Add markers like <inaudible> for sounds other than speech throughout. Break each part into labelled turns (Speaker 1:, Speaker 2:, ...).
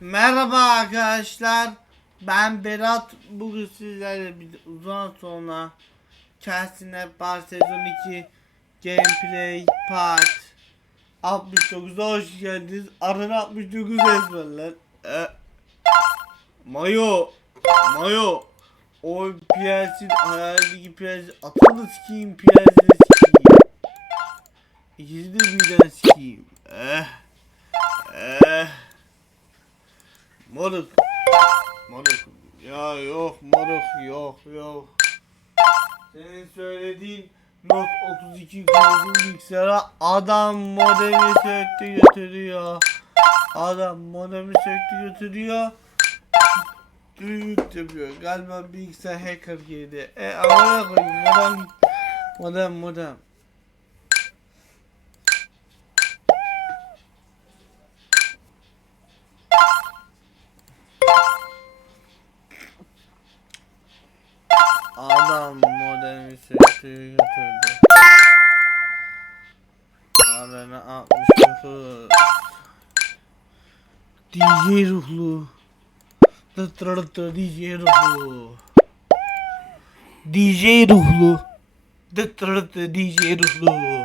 Speaker 1: Merhaba arkadaşlar. Ben Berat. Bugün sizlerle bir uzun sonra Kersine Bar Sezon 2 Gameplay Part 69'a hoş geldiniz. Arın 69 ezberler. E, Mayo. Mayo. O PLC'nin hayalindeki PLC atını sikeyim PLC'ni sikeyim. İkisi de birden sikeyim. Eh. Eh. Moruk. Moruk. Ya yok moruk yok yok. Senin söylediğin Note 32 kurduğun bilgisayara adam modemi söktü götürüyor. Adam modemi söktü götürüyor. Düğüt yapıyor. Galiba bilgisayar hacker girdi. E amına koyayım modem modem modem. DJ ruhlu DJ ruhlu DJ ruhlu DJ ruhlu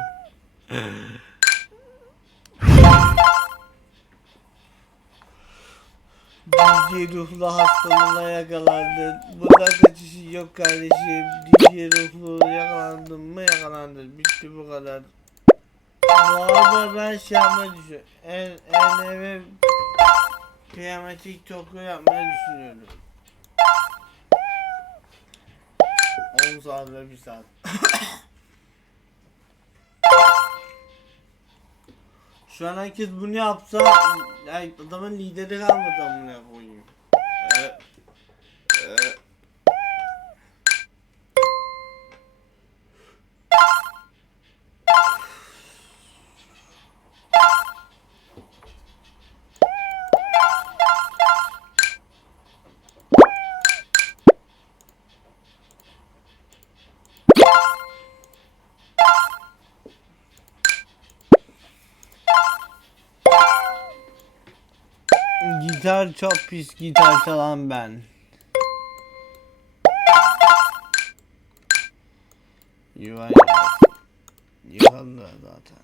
Speaker 1: DJ ruhlu hastalığına yakalandın. Bundan kaçışı yok kardeşim. DJ ruhlu yakalandın mı yakalandın. Bitti bu kadar. Bu arada ben şey yapmayı düşünüyorum. En, en eve piyama TikTok'u yapmayı düşünüyorum. 10 saat ve 1 saat. Şu an herkes bunu yapsa yani adamın lideri kalmadı amına koyayım. Evet. Gitar çok pis gitar çalan ben. Yuva Yıkandı zaten.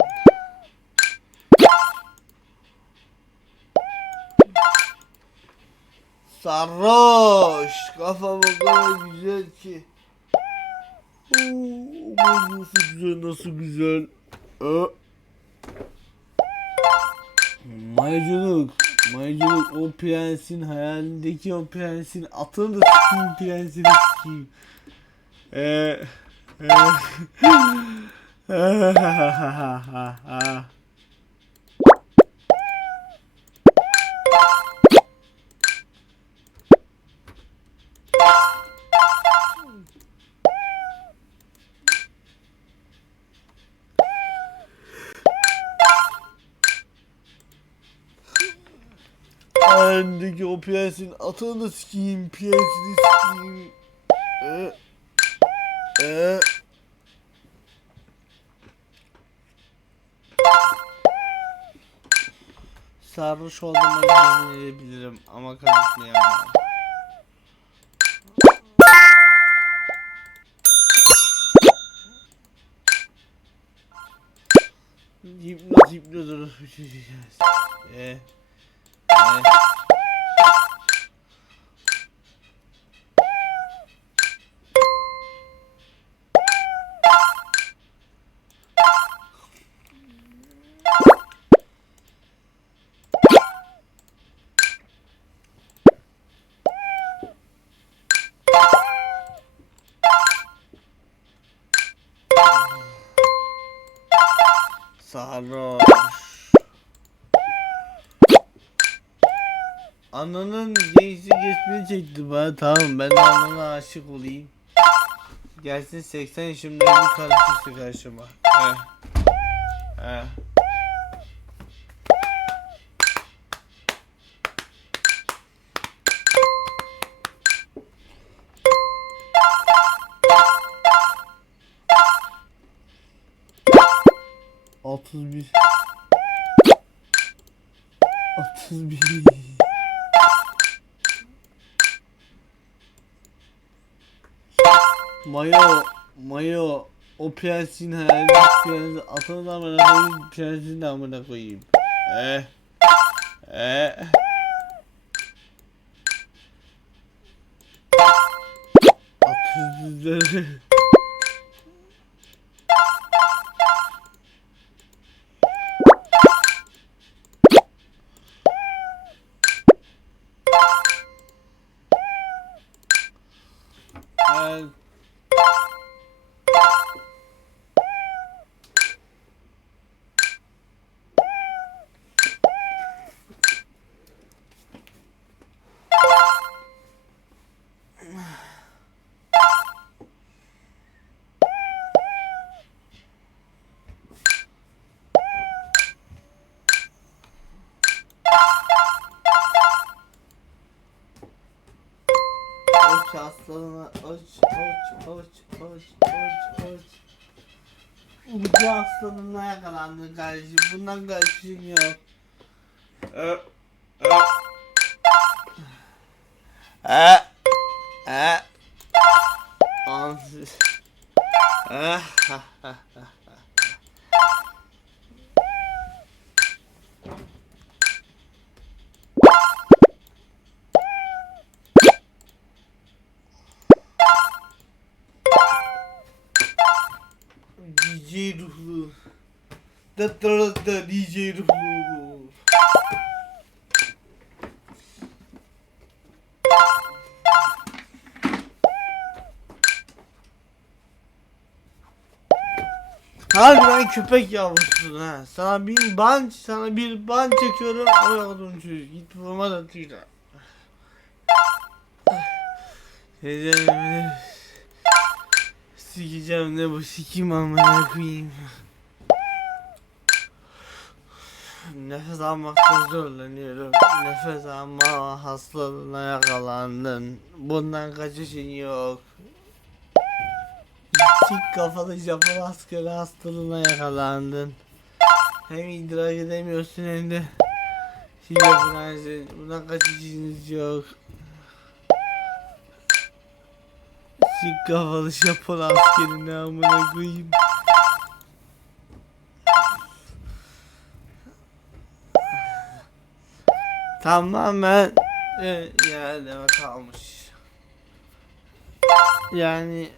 Speaker 1: Sarhoş. Kafam o kadar güzel ki. Oo, nasıl güzel nasıl güzel. Ö. Mayıcılık. Mayıcılık o prensin hayalindeki o prensin atını da sikeyim prensini sikeyim. <laughs> Eee. Eee. Hayalindeki o prensin atını da sikeyim prensini sikeyim. Eee. Eee. Sarhoş olduğuma yemin ama kanıtlayamam. Hipnoz hipnoz orası. <laughs> Eee. Eee. Sarhoş. Ananın gençlik resmini çekti bana tamam ben de anana aşık olayım. Gelsin 80 yaşımda bir karı çıksın karşıma. He. He. Otuz bir. Otuz bir. Mayo, Mayo, o prensin hayali prensi atın amına koyayım, prensin amına koyayım. Eh, eh. Atsızları. Ben Bye. Aslanına aç aç aç aç aç aç Ucu aslanına yakalandı kardeşim bundan kaçışın yok Ee. Ee, ee. Ansız ah. DJ ruhlu. Da da da DJ ruhlu. Harbiden köpek yavrusun ha. Sana bir ban, sana bir ban çekiyorum. Oğlum çocuk git babama da tüyler. Neden Sikeceğim ne bu sikim amına koyayım. Nefes almakta zorlanıyorum. Nefes alma hastalığına yakalandın. Bundan kaçışın yok. Tik kafalı Japon askeri hastalığına yakalandın. Hem idrak edemiyorsun hem de yapıyorsun. Bundan kaçışınız yok. Tik kafalı Japon askerine amına koyayım. Tamamen e, yerleme kalmış. Yani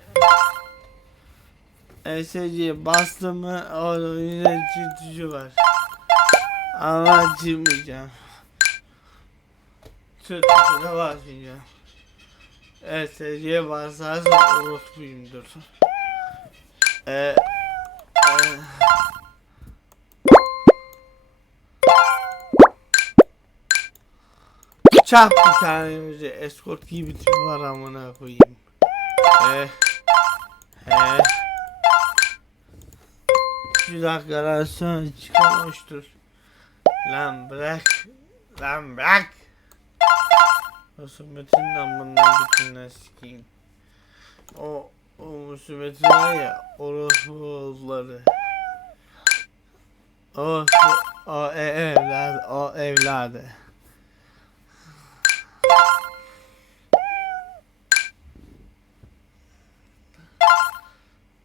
Speaker 1: ESC'ye bastım mı orada yine tütücü var. Ama çıkmayacağım. Tütücü de başlayacağım. ESC'ye basarsam orospuyumdur. Eee e, Çak bir tane önce escort gibi tip var amına koyayım. He. He. Bir dakikadan sonra çıkamıştır. Lan bırak. Lan bırak. Musibetin amından bütünden sikeyim. O, o musibetin var ya orospu oğulları. O, o e, evladı, o evladı.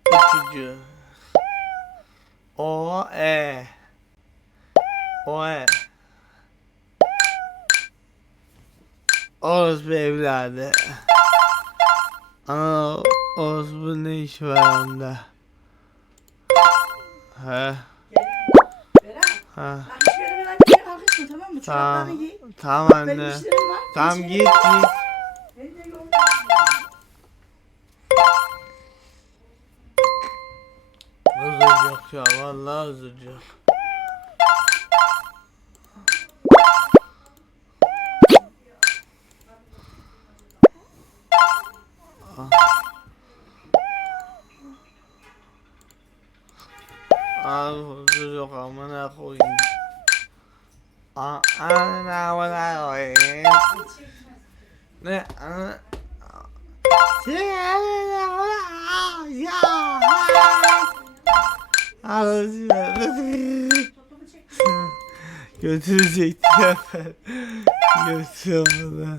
Speaker 1: Uçucu. O e. O e. Orospu evladı. Ana orospu ne işi var onda? He. Ha.
Speaker 2: tamam mı?
Speaker 1: Tamam.
Speaker 2: Çoraplarını giy.
Speaker 1: Tamam
Speaker 2: Benim
Speaker 1: anne.
Speaker 2: işlerim var.
Speaker 1: Tamam git git.
Speaker 2: Beni de yolda.
Speaker 1: Huzur yok ya vallahi huzur yok. Abi huzur yok amına koyayım. Aa, Ana amına koyayım. Ne? Ağzına Götürecekti ben. Götürüyorum bunu.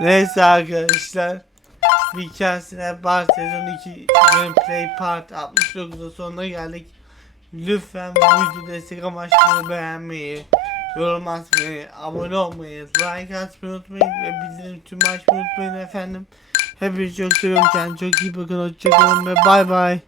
Speaker 1: Neyse arkadaşlar. Vikasine Bar sezon 2 gameplay part 69'da sonuna geldik. Lütfen bu videoyu destek amaçlı beğenmeyi, yorum atmayı, abone olmayı, like atmayı unutmayın ve bildirim tüm açmayı unutmayın efendim. Hepinizi çok seviyorum. Kendinize çok iyi bakın. Hoşçakalın ve bay bay.